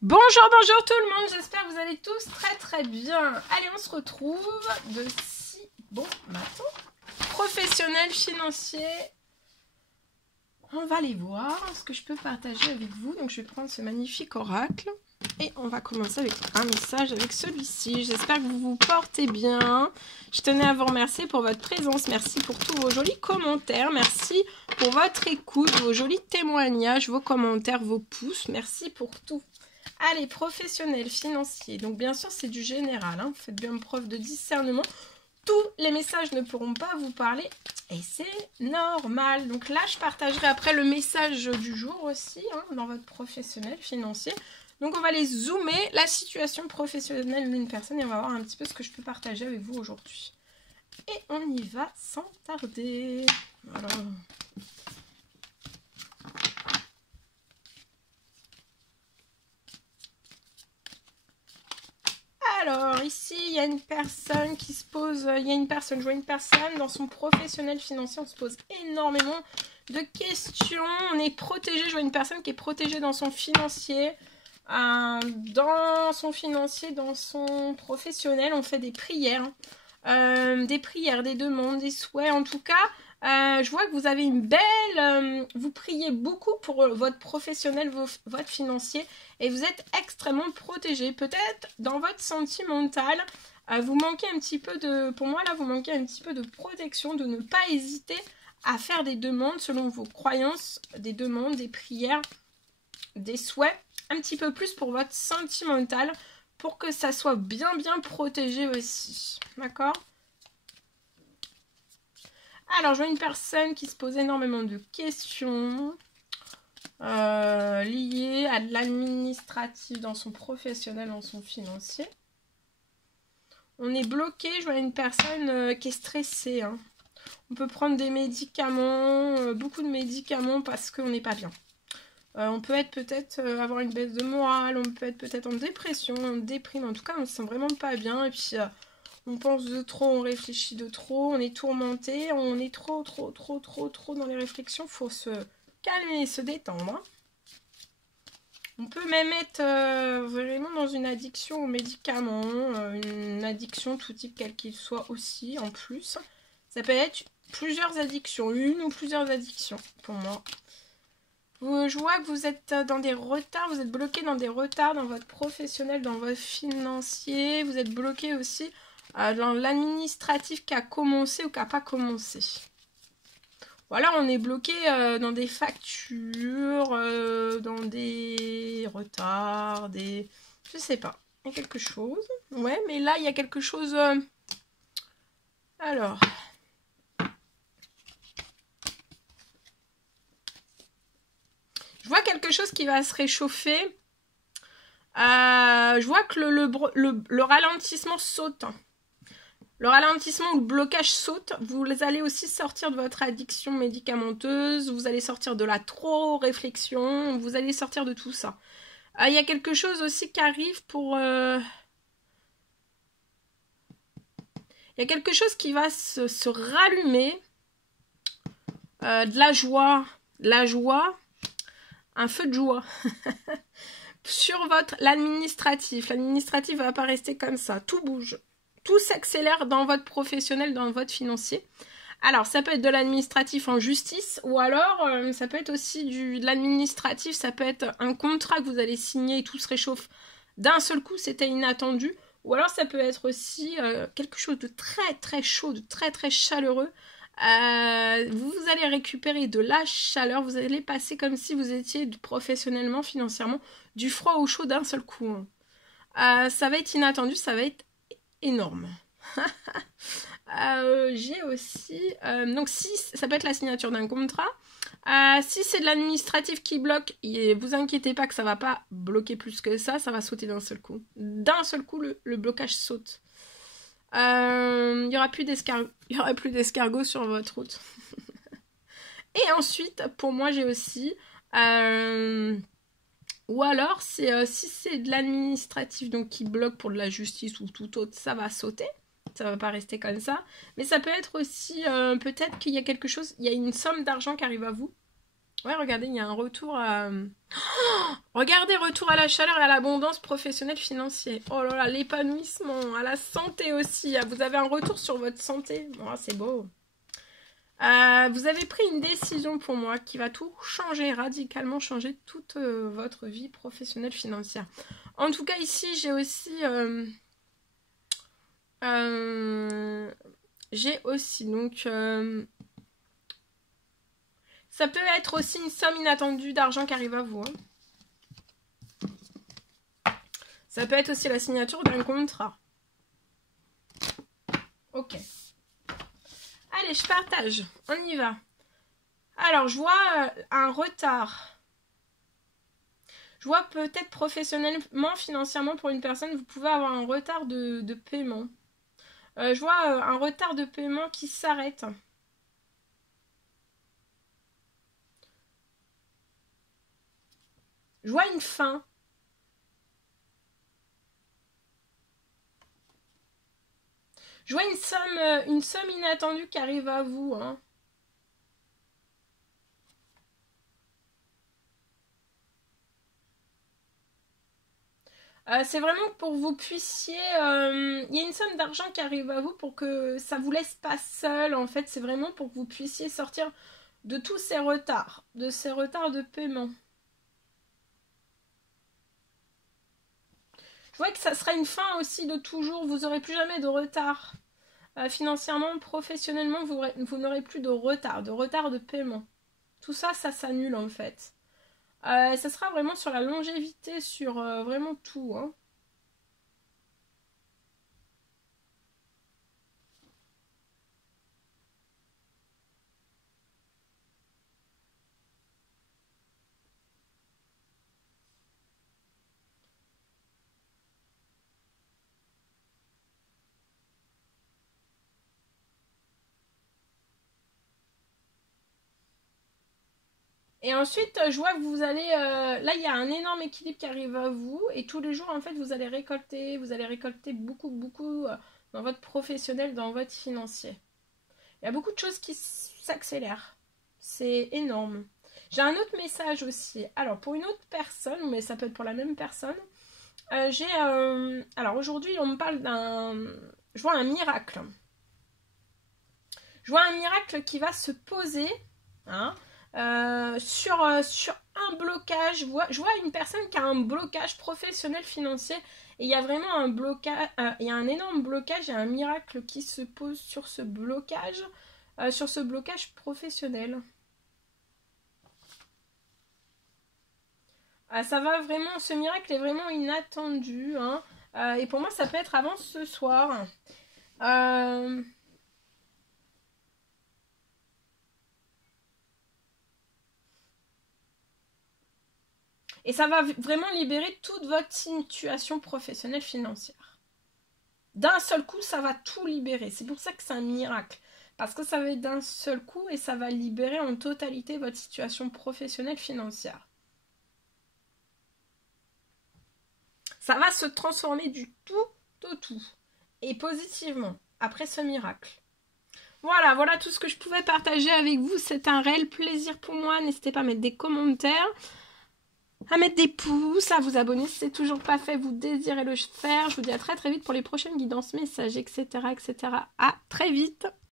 Bonjour tout le monde, j'espère que vous allez tous très bien. Allez, on se retrouve de si bon matin. Professionnel, financier. On va aller voir ce que je peux partager avec vous. Donc je vais prendre ce magnifique oracle. Et on va commencer avec un message avec celui-ci. J'espère que vous vous portez bien. Je tenais à vous remercier pour votre présence. Merci pour tous vos jolis commentaires. Merci pour votre écoute, vos jolis témoignages, vos commentaires, vos pouces. Merci pour tout. Allez, professionnel, financier. Donc bien sûr, c'est du général. Hein. Faites bien preuve de discernement. Tous les messages ne pourront pas vous parler. Et c'est normal. Donc là, je partagerai après le message du jour aussi, hein, dans votre professionnel, financier. Donc on va les zoomer, la situation professionnelle d'une personne, et on va voir un petit peu ce que je peux partager avec vous aujourd'hui. Et on y va sans tarder. Voilà. Alors, ici, il y a une personne qui se pose... je vois une personne dans son professionnel financier, on se pose énormément de questions. On est protégé, je vois une personne qui est protégée dans son financier. Dans son professionnel, on fait des prières. Des demandes, des souhaits. En tout cas, je vois que vous avez une belle... vous priez beaucoup pour votre professionnel, votre financier. Et vous êtes extrêmement protégé. Peut-être dans votre sentimental, vous manquez un petit peu de... Pour moi, là, vous manquez un petit peu de protection, de ne pas hésiter à faire des demandes selon vos croyances, des demandes, des prières, des souhaits. Un petit peu plus pour votre sentimental, pour que ça soit bien protégé aussi. D'accord ? Alors, je vois une personne qui se pose énormément de questions liées à de l'administratif dans son professionnel, dans son financier. On est bloqué, je vois une personne qui est stressée. Hein. On peut prendre des médicaments, beaucoup de médicaments parce qu'on n'est pas bien. On peut être peut-être avoir une baisse de morale, on peut être peut-être en dépression, en déprime. En tout cas, on se sent vraiment pas bien. Et puis, on pense de trop, on réfléchit de trop, on est tourmenté, on est trop dans les réflexions. Il faut se calmer, se détendre. Hein. On peut même être vraiment dans une addiction aux médicaments, une addiction tout type quel qu'il soit aussi, en plus. Ça peut être plusieurs addictions, une ou plusieurs addictions pour moi. Je vois que vous êtes dans des retards, vous êtes bloqué dans des retards dans votre professionnel, dans votre financier. Vous êtes bloqué aussi dans l'administratif qui a commencé ou qui n'a pas commencé. Ou alors on est bloqué dans des factures, dans des retards, des... Je sais pas. Il y a quelque chose. Ouais, mais là il y a quelque chose... Alors... Je vois quelque chose qui va se réchauffer. Je vois que le ralentissement saute. Le ralentissement ou le blocage saute. Vous allez aussi sortir de votre addiction médicamenteuse. Vous allez sortir de la trop réflexion. Vous allez sortir de tout ça. Il y a quelque chose aussi qui arrive pour... Il y a quelque chose qui va se rallumer. De la joie. La joie. Un feu de joie. Sur l'administratif. L'administratif ne va pas rester comme ça. Tout bouge. Tout s'accélère dans votre professionnel, dans votre financier. Alors, ça peut être de l'administratif en justice, ou alors, ça peut être aussi de l'administratif, ça peut être un contrat que vous allez signer et tout se réchauffe d'un seul coup, c'était inattendu. Ou alors, ça peut être aussi quelque chose de très chaud, de très chaleureux. Vous allez récupérer de la chaleur, vous allez passer comme si vous étiez professionnellement, financièrement, du froid au chaud d'un seul coup. Ça va être inattendu, ça va être énorme. J'ai aussi... donc si ça peut être la signature d'un contrat. Si c'est de l'administratif qui bloque, vous inquiétez pas que ça va pas bloquer plus que ça, ça va sauter d'un seul coup. D'un seul coup, le blocage saute. Il n'y aura plus d'escargots sur votre route. Et ensuite, pour moi, j'ai aussi... ou alors, si c'est de l'administratif donc qui bloque pour de la justice ou tout autre, ça va sauter. Ça va pas rester comme ça. Mais ça peut être aussi... peut-être qu'il y a quelque chose... Il y a une somme d'argent qui arrive à vous. Ouais, regardez, il y a un retour à... Regardez, retour à la chaleur et à l'abondance professionnelle financière. Oh là là, l'épanouissement, à la santé aussi. Vous avez un retour sur votre santé. Oh, c'est beau. Vous avez pris une décision pour moi qui va tout changer, radicalement changer toute votre vie professionnelle financière. En tout cas, ici, j'ai aussi... donc... ça peut être aussi une somme inattendue d'argent qui arrive à vous. Hein. Ça peut être aussi la signature d'un contrat. Ok. Allez, je partage. On y va. Alors, je vois un retard. Je vois peut-être professionnellement, financièrement, pour une personne, vous pouvez avoir un retard de paiement. Je vois un retard de paiement qui s'arrête. Je vois une fin. Je vois une somme inattendue qui arrive à vous. Hein. C'est vraiment pour que vous puissiez... Il y a une somme d'argent qui arrive à vous pour que ça vous laisse pas seul. En fait, c'est vraiment pour que vous puissiez sortir de tous ces retards. De ces retards de paiement. Je vois que ça sera une fin aussi de toujours. Vous n'aurez plus jamais de retard. Financièrement, professionnellement, vous n'aurez plus de retard de paiement. Tout ça, ça s'annule en fait. Ça sera vraiment sur la longévité, sur vraiment tout. Hein. Et ensuite, je vois que vous allez... là, il y a un énorme équilibre qui arrive à vous. Et tous les jours, en fait, vous allez récolter beaucoup, beaucoup dans votre professionnel, dans votre financier. Il y a beaucoup de choses qui s'accélèrent. C'est énorme. J'ai un autre message aussi. Alors, pour une autre personne, mais ça peut être pour la même personne, alors, aujourd'hui, on me parle d'un... Je vois un miracle. Je vois un miracle qui va se poser... Hein, sur un blocage. Je vois une personne qui a un blocage professionnel financier et il y a vraiment un blocage, il y a un énorme blocage et un miracle qui se pose sur ce blocage professionnel. Ça va vraiment, ce miracle est vraiment inattendu, hein, et pour moi ça peut être avant ce soir. Et ça va vraiment libérer toute votre situation professionnelle financière. D'un seul coup, ça va tout libérer. C'est pour ça que c'est un miracle. Parce que ça va être d'un seul coup et ça va libérer en totalité votre situation professionnelle financière. Ça va se transformer du tout au tout. Et positivement, après ce miracle. Voilà tout ce que je pouvais partager avec vous. C'est un réel plaisir pour moi. N'hésitez pas à mettre des commentaires, à mettre des pouces, à vous abonner si c'est toujours pas fait, vous désirez le faire. Je vous dis à très très vite pour les prochaines guidances, messages, etc. À très vite.